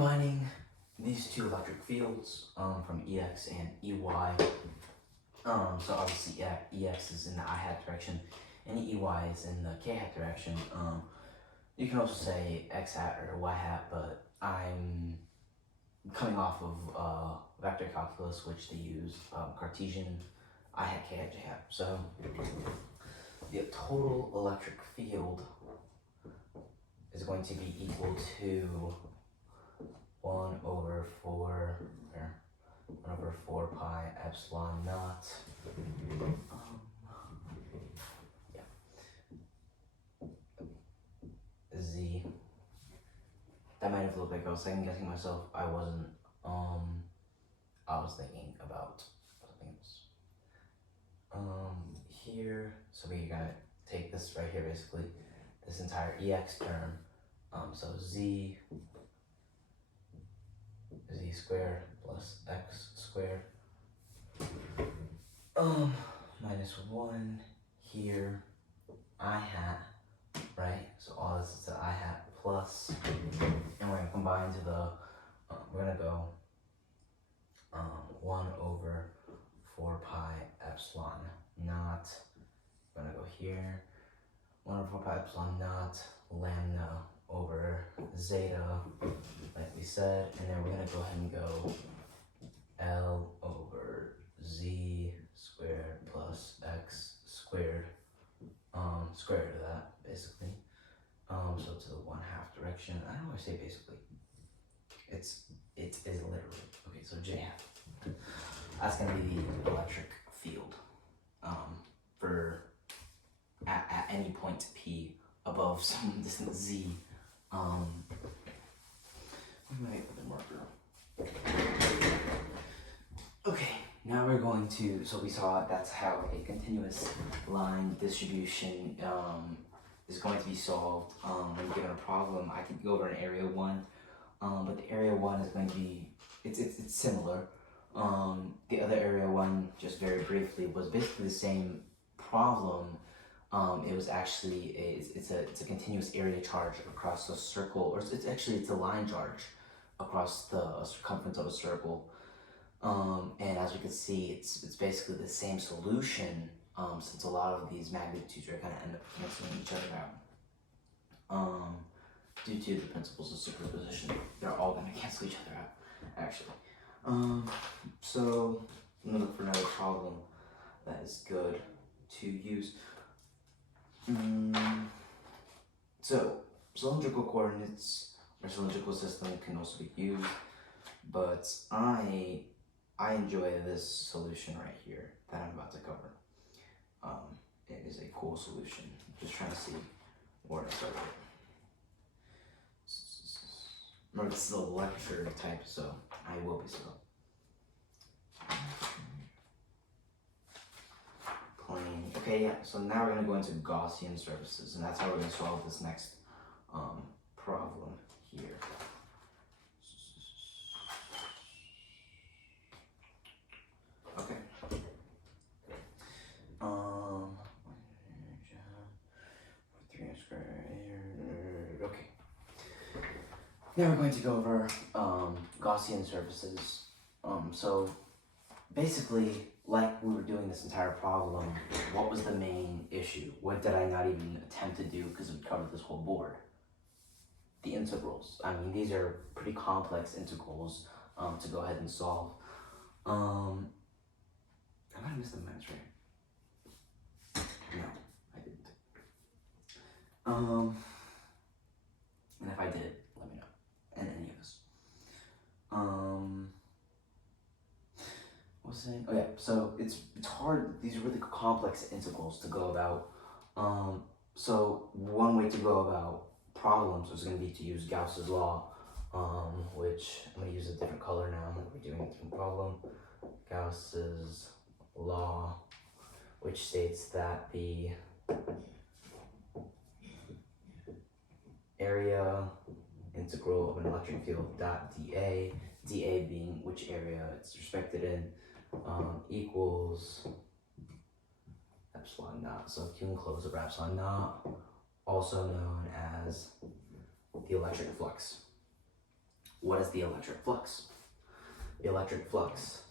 combining these two electric fields from EX and EY. So obviously EX is in the I hat direction and EY is in the K hat direction. You can also say X hat or Y hat, but I'm coming off of vector calculus, which they use Cartesian I hat, K hat, J hat. So the total electric field is going to be equal to 1 over 4 pi epsilon naught. Z. That might have looked like I was second guessing myself. I wasn't. I was thinking about something else. Here, so we're gonna take this right here, basically, this entire EX term. So Z squared plus X squared. Minus 1 here, I hat, right? So all this is the I hat plus, and we're gonna combine to the, we're gonna go 1 over 4 pi epsilon naught. We're gonna go here, 1 over 4 pi epsilon naught lambda over zeta, like we said, and then we're gonna go ahead and go L over Z squared plus X squared, square root of that, basically. So to the 1/2 direction. I don't want to say basically. It is literally. Okay, so J hat. That's gonna be the electric field for at any point P above some distance Z. Wait for the marker. Okay, now we're going to, so we saw that's how a continuous line distribution is going to be solved. When given a problem, I could go over an area 1, but the area 1 is going to be, it's similar. The other area 1, just very briefly, was basically the same problem. It was actually it's a continuous area charge across the circle, or it's a line charge across the circumference of a circle. And as we can see, it's basically the same solution, since a lot of these magnitudes are going to end up canceling each other out. Due to the principles of superposition, they're all going to cancel each other out, actually. So I'm going to look for another problem that is good to use. So cylindrical coordinates or cylindrical system can also be used, but I enjoy this solution right here that I'm about to cover. It is a cool solution. Just trying to see where to start with. Remember, this is a lecture type, so I will be slow. Plane. Okay, yeah. So now we're gonna go into Gaussian surfaces, and that's how we're gonna solve this next problem here. Okay. Okay. Now we're going to go over Gaussian surfaces. So basically, like we were doing this entire problem, what was the main issue? What did I not even attempt to do because we covered this whole board? The integrals. I mean, these are pretty complex integrals to go ahead and solve. I might have missed the minus, right? No, I didn't. And if I did, let me know. And any of us. What was I saying? Oh yeah, so it's hard. These are really complex integrals to go about. So one way to go about problems is going to be to use Gauss's law, which I'm going to use a different color now. We're doing a different problem. Gauss's law, which states that the area integral of an electric field dot dA, dA being which area it's respected in, equals epsilon naught. So Q enclosed over epsilon naught, also known as the electric flux. what is the electric flux? The electric flux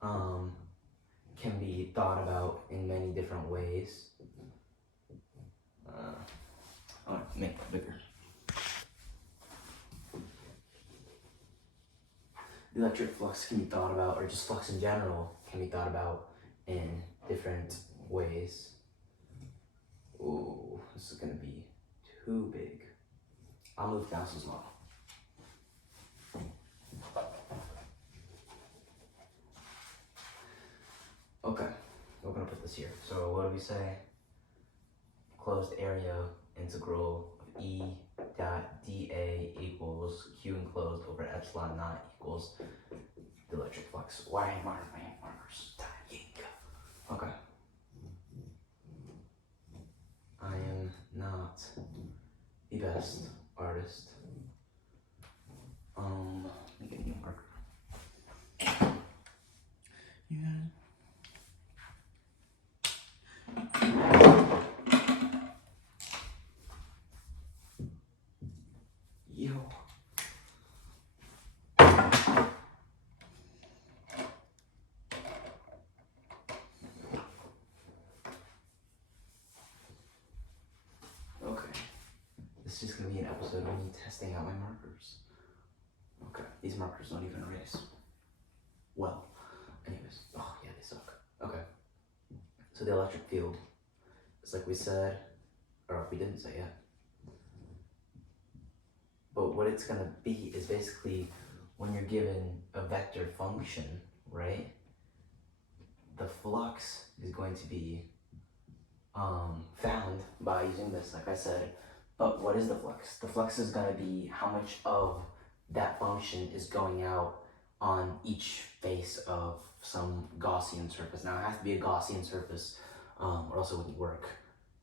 can be thought about in many different ways. I'm gonna make it bigger. The electric flux can be thought about, or just flux in general, can be thought about in different ways. Ooh, this is gonna be too big. I'll move down some small. Okay, we're gonna put this here. So what do we say? Closed area integral of E dot dA equals Q enclosed over epsilon naught equals the electric flux. Why am I markers? Okay. I am not the best artist. Let me get a new marker. Yeah. Yo. Okay. This is just gonna be an episode of me testing out my markers. Okay, these markers don't even erase. Well, anyways, oh yeah, they suck. Okay, so the electric field is like we said, or we didn't say yet, but what it's gonna be is basically when you're given a vector function, right? The flux is going to be found by using this, like I said. But what is the flux? The flux is gonna be how much of that function is going out on each face of some Gaussian surface. Now it has to be a Gaussian surface, or else it wouldn't work.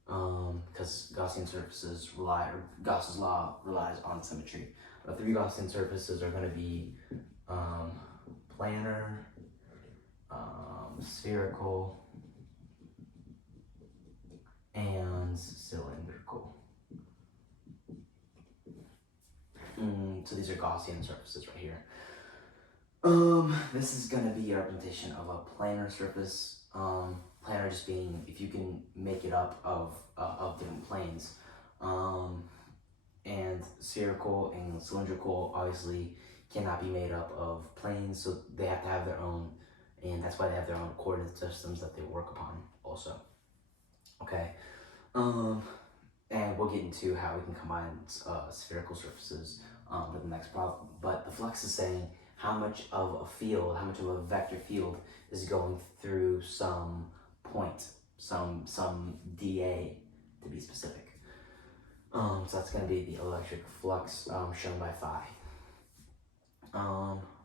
Because Gaussian surfaces Gauss's law relies on symmetry. The three Gaussian surfaces are going to be planar, spherical, and cylindrical. So these are Gaussian surfaces right here. This is going to be a representation of a planar surface. Planar just being if you can make it up of different planes. And spherical and cylindrical obviously cannot be made up of planes, so they have to have their own, and that's why they have their own coordinate systems that they work upon also. Okay. And we'll get into how we can combine spherical surfaces with the next problem. But the flux is saying how much of a field, how much of a vector field is going through some point, some dA to be specific. So that's going to be the electric flux shown by phi.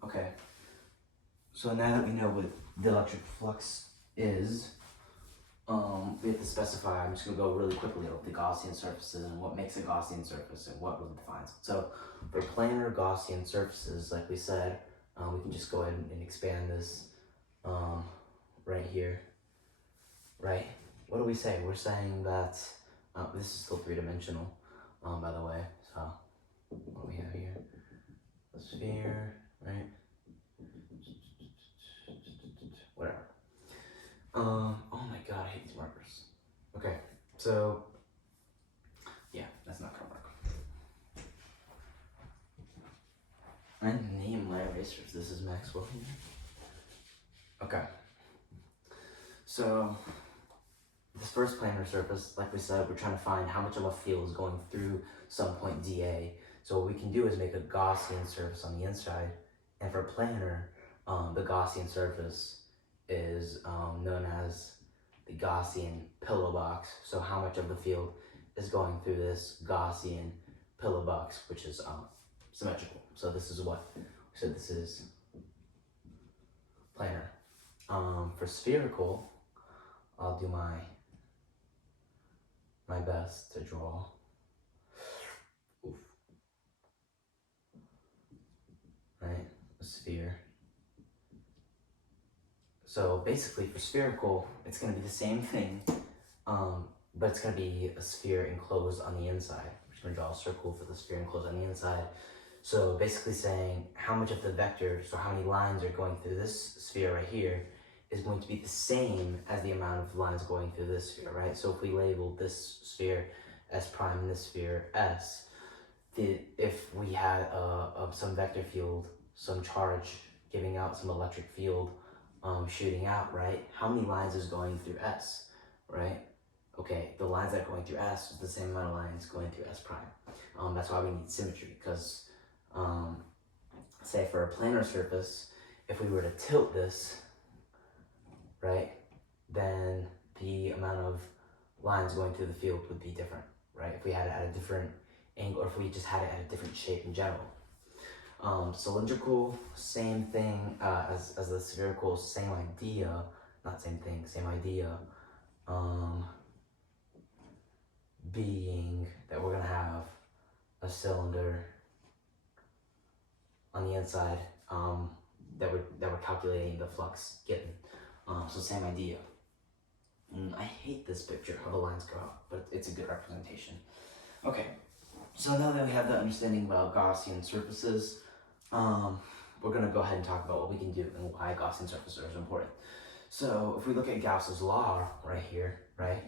Okay. So now that we know what the electric flux is, we have to specify, I'm just going to go really quickly over the Gaussian surfaces and what makes a Gaussian surface and what really defines it. So for planar Gaussian surfaces, like we said, we can just go ahead and expand this right here, right? What do we say? We're saying that this is still three-dimensional, by the way. So what we have here, a sphere, right? Whatever. Oh my god, I hate these markers. Okay, so yeah, that's not gonna work. I name my erasers. This is Maxwell here. Okay. So this first planar surface, like we said, we're trying to find how much of a field is going through some point dA. So what we can do is make a Gaussian surface on the inside. And for planar, the Gaussian surface is known as the Gaussian pillow box. So how much of the field is going through this Gaussian pillow box, which is symmetrical. So this is what we said, this is planar. For spherical, I'll do my best to draw. Oof. Right, a sphere. So basically for spherical, it's going to be the same thing, but it's going to be a sphere enclosed on the inside. We're just going to draw a circle for the sphere enclosed on the inside. So basically saying how much of the vector, so how many lines are going through this sphere right here, is going to be the same as the amount of lines going through this sphere, right? So if we label this sphere S prime and this sphere S, if we had some vector field, some charge giving out some electric field shooting out, right? How many lines is going through S, right? Okay, the lines that are going through S is the same amount of lines going through S prime. That's why we need symmetry, because say for a planar surface, if we were to tilt this, right, then the amount of lines going through the field would be different, right? If we had it at a different angle, or if we just had it at a different shape in general. Cylindrical, same thing as the spherical, same idea, not same thing, same idea, being that we're gonna have a cylinder on the inside that we're calculating the flux given. So same idea. I hate this picture how the lines go out, but it's a good representation. Okay, so now that we have the understanding about Gaussian surfaces, we're going to go ahead and talk about what we can do and why Gaussian surfaces are important. So if we look at Gauss's law right here, right,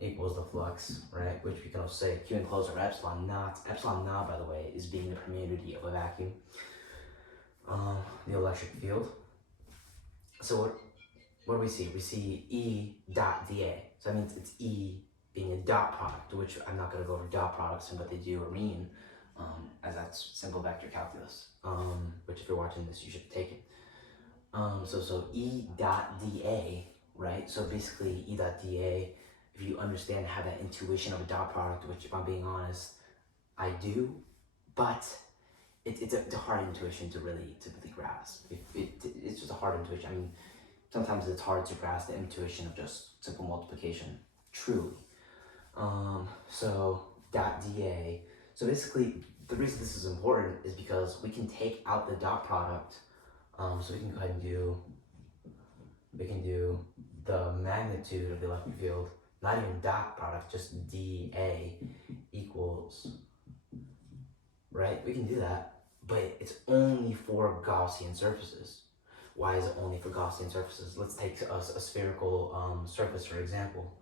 equals the flux, right, which we can also say Q enclosed over epsilon naught. Epsilon naught, by the way, is being the permeability of a vacuum. The electric field. So what do we see? We see E dot dA. So that means it's E being a dot product, which I'm not going to go over dot products and what they do or mean, as that's simple vector calculus, which if you're watching this, you should have taken. So E dot dA, right? So basically E dot dA, if you understand, have that intuition of a dot product, which if I'm being honest, I do, but it's a hard intuition to really grasp. It's just a hard intuition. I mean, sometimes it's hard to grasp the intuition of just simple multiplication, truly. So dot dA. So basically, the reason this is important is because we can take out the dot product. So we can go ahead and do the magnitude of the electric field, not even dot product, just dA equals, right? We can do that, but it's only for Gaussian surfaces. Why is it only for Gaussian surfaces? Let's take a spherical surface, for example.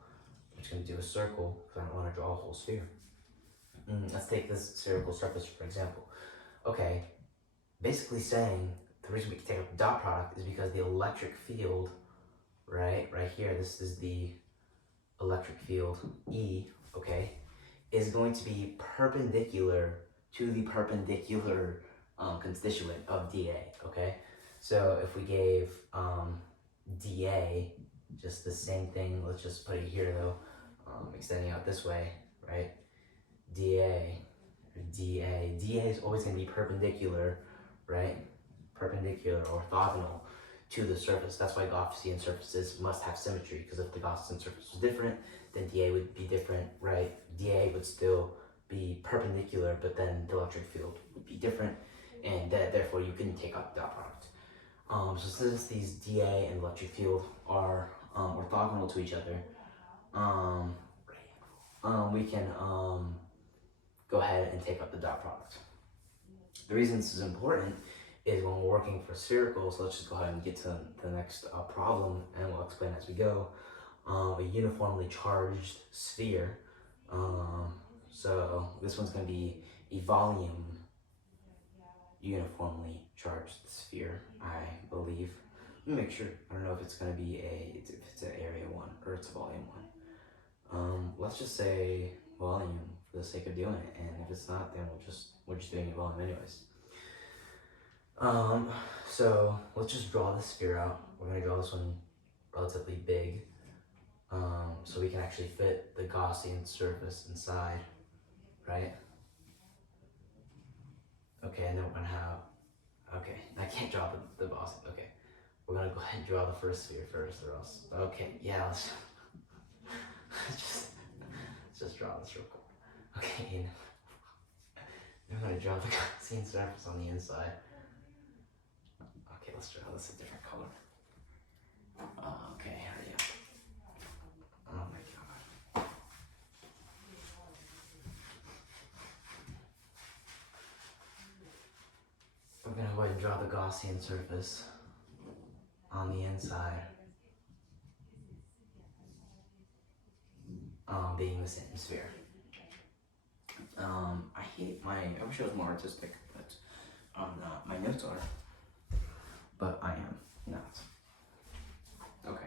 I'm just going to do a circle because I don't want to draw a whole sphere. Let's take this spherical surface, for example. Okay, basically saying the reason we can take out the dot product is because the electric field, right here, this is the electric field, E, okay, is going to be perpendicular to the perpendicular constituent of dA, okay? So if we gave dA, just the same thing, let's just put it here though, extending out this way, right? dA is always going to be perpendicular, right? Perpendicular, orthogonal to the surface. That's why Gaussian surfaces must have symmetry, because if the Gaussian surface was different, then dA would be different, right? dA would still be perpendicular, but then the electric field would be different, and therefore you couldn't take out the dot product. So since these dA and electric field are orthogonal to each other, we can go ahead and take out the dot product. The reason this is important is when we're working for sphericals, let's just go ahead and get to the next problem, and we'll explain as we go. A uniformly charged sphere. So this one's going to be a volume uniformly charged sphere, I believe. Let me make sure. I don't know if it's going to be if it's an area 1 or it's a volume 1. Let's just say volume for the sake of doing it, and if it's not, then we're just doing a volume anyways. So let's just draw the sphere out. We're going to draw this one relatively big, so we can actually fit the Gaussian surface inside, right? Okay, and then we're going to have, okay, I can't draw the Gaussian, okay. We're going to go ahead and draw the first sphere first, or else, okay, yeah, let's just draw this real quick. Okay, I'm going to draw the Gaussian surface on the inside. Okay, let's draw this a different color. Okay, hurry up. Oh my god. gonna go ahead and draw the Gaussian surface on the inside, being the same sphere. I wish I was more artistic, but I'm not. My notes are, but I am not. Okay.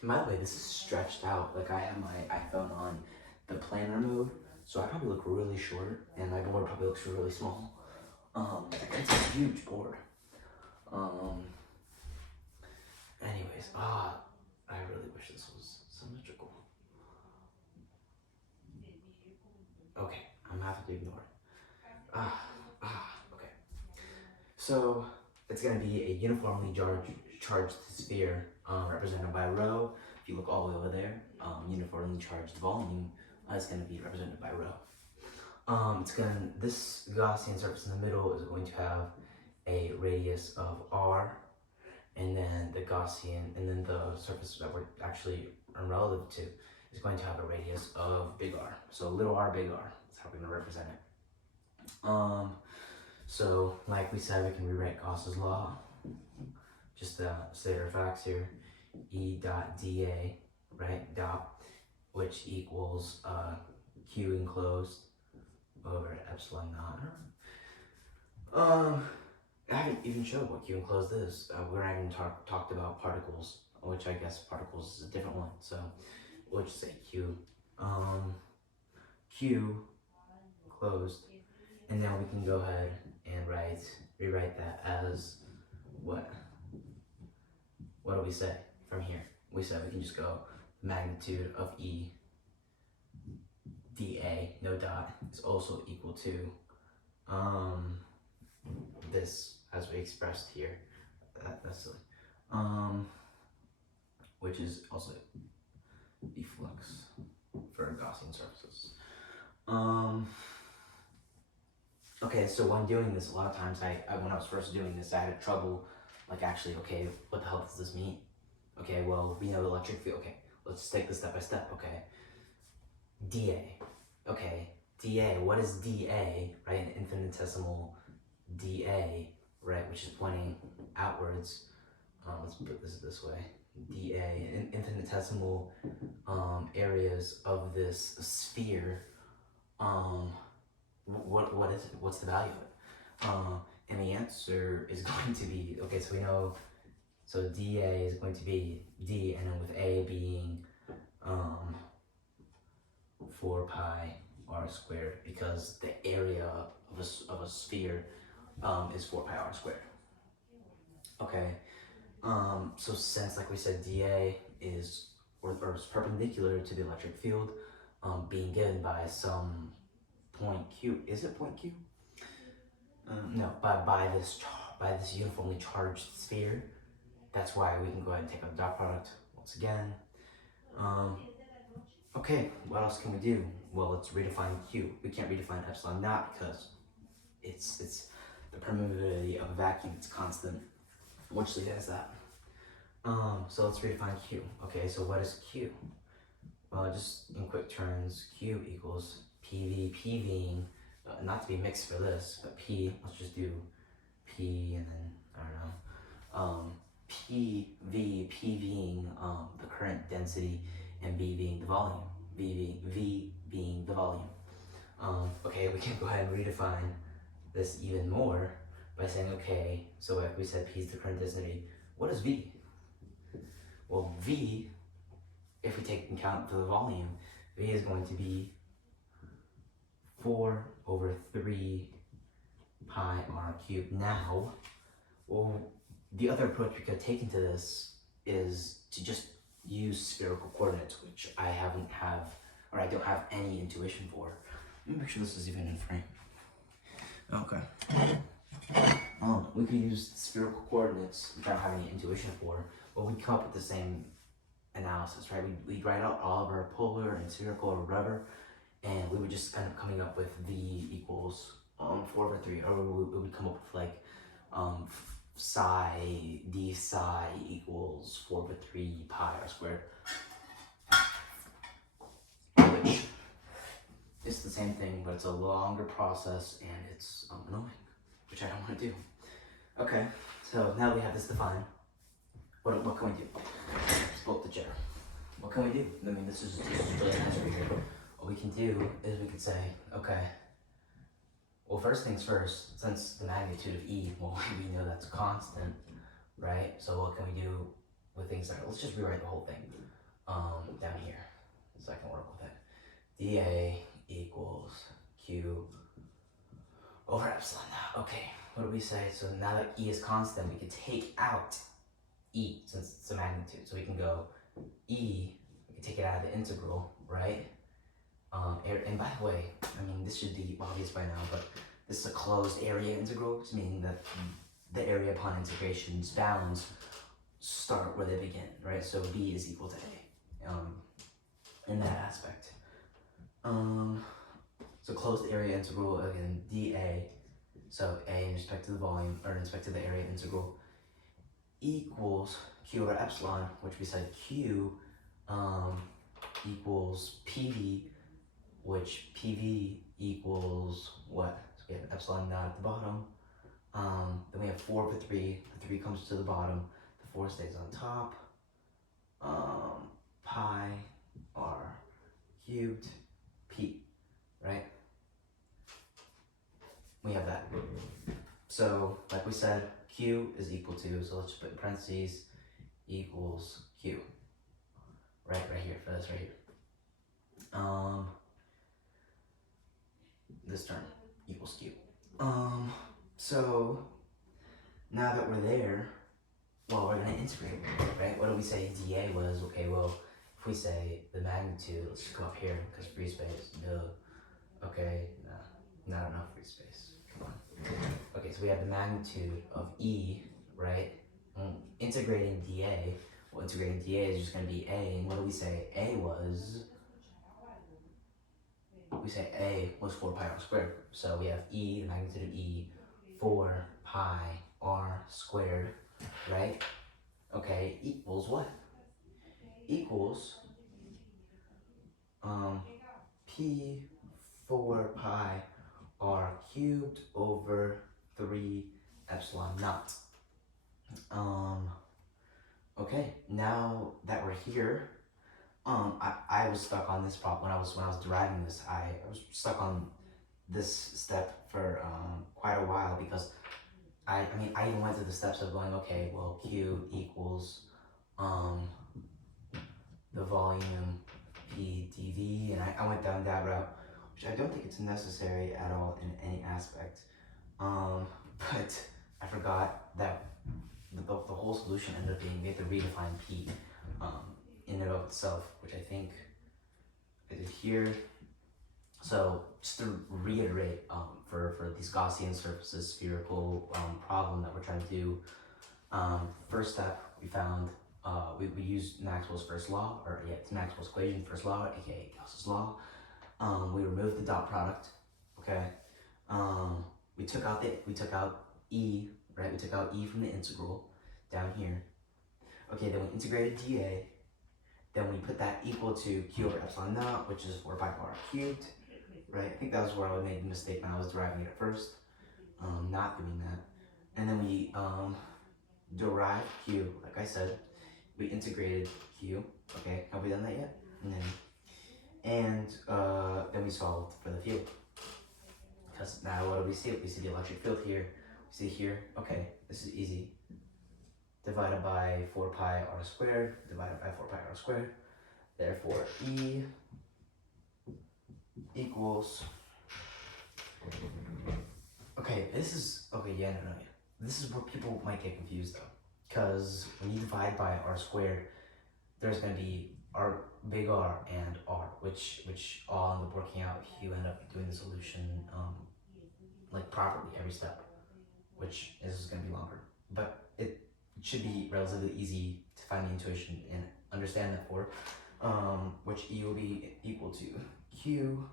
And by the way, this is stretched out. Like, I have my iPhone on the planner mode, so I probably look really short, and my board probably looks really small. It's a huge board. Anyways, I really wish this was symmetrical. Okay, I'm gonna have to ignore it. Okay. So it's gonna be a uniformly charged sphere, represented by rho. If you look all the way over there, uniformly charged volume is gonna be represented by rho. This Gaussian surface in the middle is going to have a radius of r, and then the surface that we're actually relative to is going to have a radius of big R. So little r, big R. That's how we're going to represent it. So like we said, we can rewrite Gauss's law. Just to state our facts here. E dot dA, right, dot, which equals Q enclosed over epsilon naught. I haven't even showed what Q enclosed is. We're not even talked about particles, which I guess particles is a different one. So we'll just say Q. Q closed, and then we can go ahead and rewrite that as what? What do we say from here? We said we can just go magnitude of E dA, no dot, is also equal to this as we expressed here. That's silly. Which is also the flux for Gaussian surfaces. Okay, so when doing this, a lot of times when I was first doing this, I had trouble, like, actually, okay, what the hell does this mean? Okay, well, we know the electric field. Okay, let's take this step by step. Okay, dA. Okay, dA. What is dA? Right, an infinitesimal dA, right, which is pointing outwards. Let's put this way. dA, infinitesimal areas of this sphere. What is it? What's the value of it? And the answer is going to be, okay, so we know, so dA is going to be D, and then with A being 4 pi r squared, because the area of a sphere is 4 pi r squared. Okay, so since, like we said, dA is or is perpendicular to the electric field, being given by some point Q. Is it point Q? No, by this uniformly charged sphere. That's why we can go ahead and take out the dot product once again. Okay, what else can we do? Well, let's redefine Q. We can't redefine epsilon naught because it's the permeability of a vacuum. It's constant, which says that. So let's redefine Q. Okay, so what is Q? Well, just in quick terms, Q equals PV, PVing, not to be mixed for this, but P, let's just do P and then, I don't know, PV, PVing the current density, and B being the volume, V being the volume. Okay, we can go ahead and redefine this even more by saying, okay, so like we said, P is the current density. What is V? Well, V, if we take into account for the volume, V is going to be 4 over 3 pi r cubed. Now, well, the other approach we could take into this is to just use spherical coordinates, which I don't have any intuition for. Let me make sure this is even in frame. Okay. We could use spherical coordinates, which I don't have any intuition for, but we come up with the same analysis, right? We'd write out all of our polar and spherical or whatever, and we would just end up coming up with V equals 4 over 3, or we would come up with like d psi equals 4 over 3 pi r squared, which is the same thing, but it's a longer process and it's annoying. which I don't want to do. Okay, so now we have this defined. What can we do? Let's pull up the chair. What can we do? I mean, this is really nice right here. What we can do is we could say, okay, well, first things first, since the magnitude of E, well, we know that's constant, right? So what can we do with things that, let's just rewrite the whole thing down here, so I can work with it. dA equals Q over epsilon. Okay, what do we say? So now that E is constant, we can take out E, since it's a magnitude. So we can go E, we can take it out of the integral, right? And by the way, I mean, this should be obvious by now, but this is a closed area integral, meaning that the area upon integration's bounds start where they begin, right? So B is equal to A in that aspect. So closed area integral, again, dA, so A in respect to the volume, or in respect to the area integral, equals Q over epsilon, which we said Q equals PV, which PV equals what? So we have epsilon naught at the bottom. Then we have 4 over 3. The 3 comes to the bottom. The 4 stays on top. Pi r cubed p, right? We have that. So, like we said, Q is equal to, so let's just put in parentheses, equals Q. Right here, for this right here. This term equals Q. So now that we're there, well, we're gonna integrate, right? What do we say dA was? Okay, well, if we say the magnitude, let's just go up here, because free space, no. Okay, no, not enough free space, come on. Okay, so we have the magnitude of E, right? Integrating dA, well, integrating dA is just gonna be A, and what do we say A was? We say A was 4 pi r squared. So we have E, the magnitude of E, 4 pi r squared, right? Okay, equals what? Equals P 4 pi r cubed over 3 epsilon naught. Okay, now that we're here, I was stuck on this problem when I was deriving this. I was stuck on this step for quite a while, because I mean I even went through the steps of going, okay, well, Q equals the volume P dV, and I went down that route, which I don't think it's necessary at all in any aspect. But I forgot that the whole solution ended up being we have to redefine P in and of itself, which I think I did here. So just to reiterate, for these Gaussian surfaces spherical problem that we're trying to do, first step we found, we used Maxwell's first law, or yeah, it's Maxwell's equation, first law, aka Gauss's law. We removed the dot product, okay. We took out E, right? We took out E from the integral down here. Okay, then we integrated dA. Then we put that equal to Q over epsilon naught, which is 4 pi r cubed, right? I think that was where I made the mistake when I was deriving it at first, not doing that. And then we derived Q, like I said, we integrated Q. Okay, have we done that yet? And then we solved for the field. Because now what do we see? We see the electric field here. We see here, okay, this is easy. Divided by 4 pi r squared, divided by 4 pi r squared. Therefore, E equals, okay, this is, okay, yeah. This is where people might get confused though. Because when you divide by r squared, there's going to be r, big R and R, which all end up working out if you end up doing the solution like properly every step, which is going to be longer. But it should be relatively easy to find the intuition and understand that for, which E will be equal to Q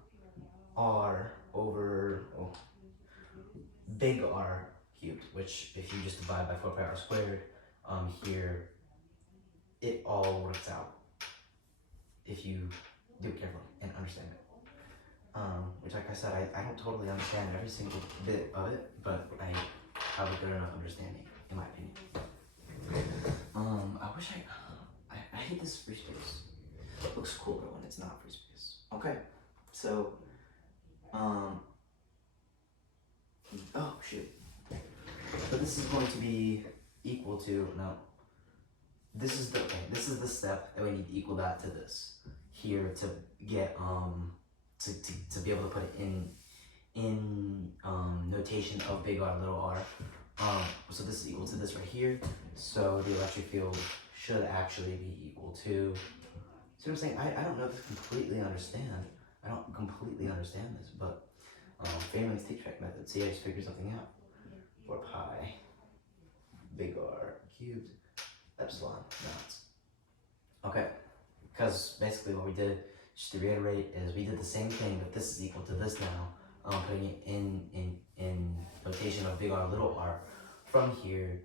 R over big R cubed, which if you just divide by 4 pi r squared, here it all works out if you do it carefully and understand it. which like I said, I don't totally understand every single bit of it, but I have a good enough understanding, in my opinion. I wish I hate this free space. It looks cooler when it's not free space. Okay, so, oh shoot. But this is going to be equal to, no, this is the step that we need to equal that to this here to get, to be able to put it in notation of big R, little r. So this is equal to this right here. So the electric field should actually be equal to, see what I'm saying? I don't know if I completely understand. I don't completely understand this, but Feynman's take-track method. See, I just figured something out. 4 pi big R cubed epsilon naught. Okay, because basically what we did, just to reiterate, is we did the same thing, but this is equal to this now. Putting it in notation of big R, little r from here,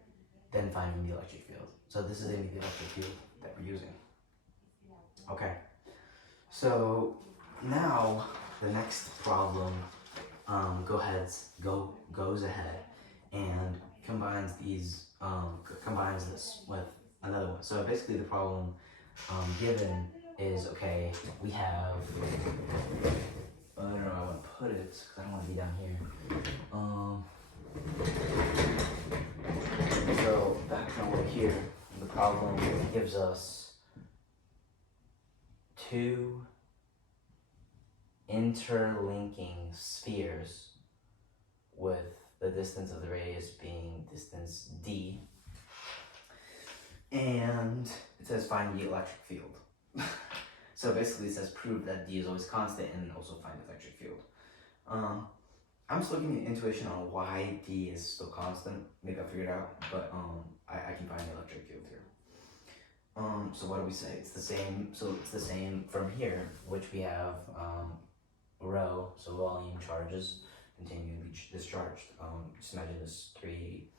then finding the electric field. So this is going to be the electric field that we're using. Okay, so now the next problem goes ahead and combines these combines this with another one. So basically the problem given is, okay, we have, I don't know how I want to put it because I don't want to be down here. So back over here, the problem gives us two interlinking spheres with the distance of the radius being distance d, and it says find the electric field. So basically it says prove that d is always constant and also find the electric field. I'm still getting intuition on why d is still constant. Maybe I'll figure it out, but I can find the electric field here. So what do we say? It's the same. So it's the same from here, which we have rho, so volume charges continually discharged. Just imagine this 380.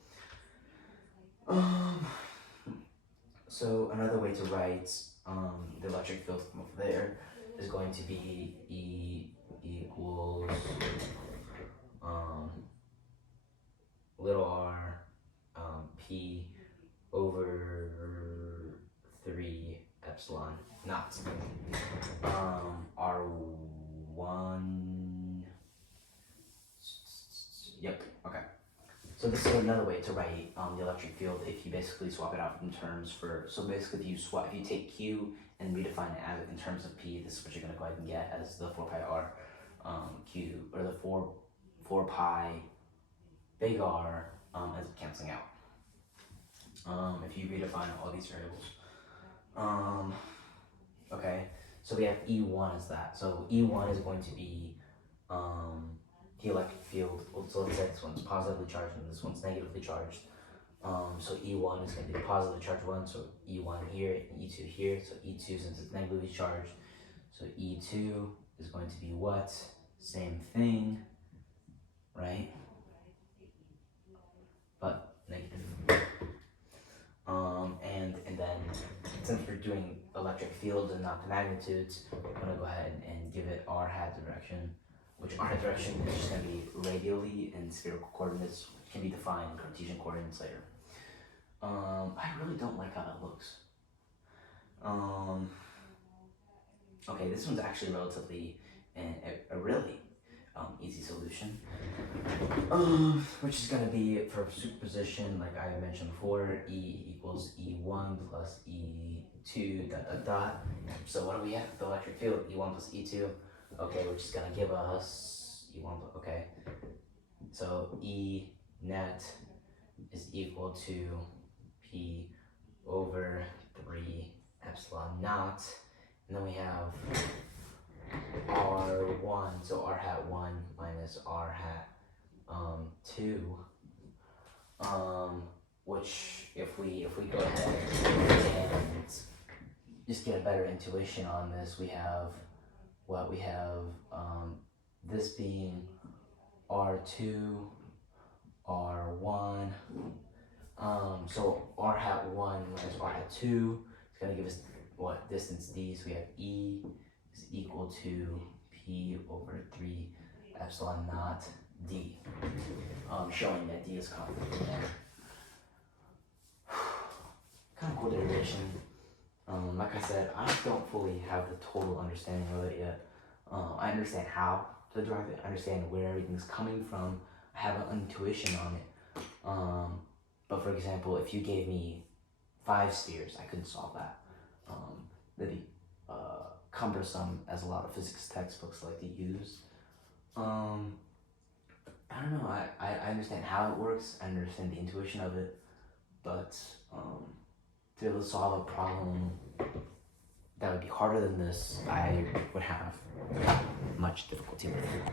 So another way to write the electric field from over there is going to be E equals little r P over 3 epsilon naught. R1. Yep, okay. So this is another way to write the electric field if you basically swap it out in terms for, so basically if you take Q and redefine it as in terms of P, this is what you're gonna go ahead and get as the 4 pi R Q, or the 4 pi big R ends up canceling out. If you redefine all these variables. Okay, so we have E1 as that. So E1 is going to be the electric field. So let's say this one's positively charged and this one's negatively charged. So E1 is going to be the positively charged one. So E1 here and E2 here. So E2, since it's negatively charged, so E2 is going to be what? Same thing, right? But negative. And then since we're doing electric fields and not the magnitudes, we're gonna go ahead and give it r hat direction, which r hat direction is just gonna be radially and spherical coordinates, which can be defined in Cartesian coordinates later. I really don't like how that looks. Okay, this one's actually relatively a really easy solution, which is going to be for superposition, like I mentioned before, E equals E1 plus E2 dot dot dot. So what do we have? The electric field, E1 plus E2, okay, which is going to give us E1 plus, okay. So E net is equal to P over 3 epsilon naught, and then we have R1, so R hat 1 minus R hat 2, which if we go ahead and just get a better intuition on this, we have what we have, this being R2, R1, so R hat 1 minus R hat 2 is going to give us what distance D, so we have E is equal to P P over 3 epsilon naught D, showing that D is constant in there. Kind of cool derivation. Like I said, I don't fully have the total understanding of it yet. I understand how to derive it, I understand where everything's coming from, I have an intuition on it. But for example, if you gave me 5 spheres, I couldn't solve that. That'd be cumbersome, as a lot of physics textbooks like to use. I don't know, I understand how it works, I understand the intuition of it, but to be able to solve a problem that would be harder than this, I would have much difficulty with it.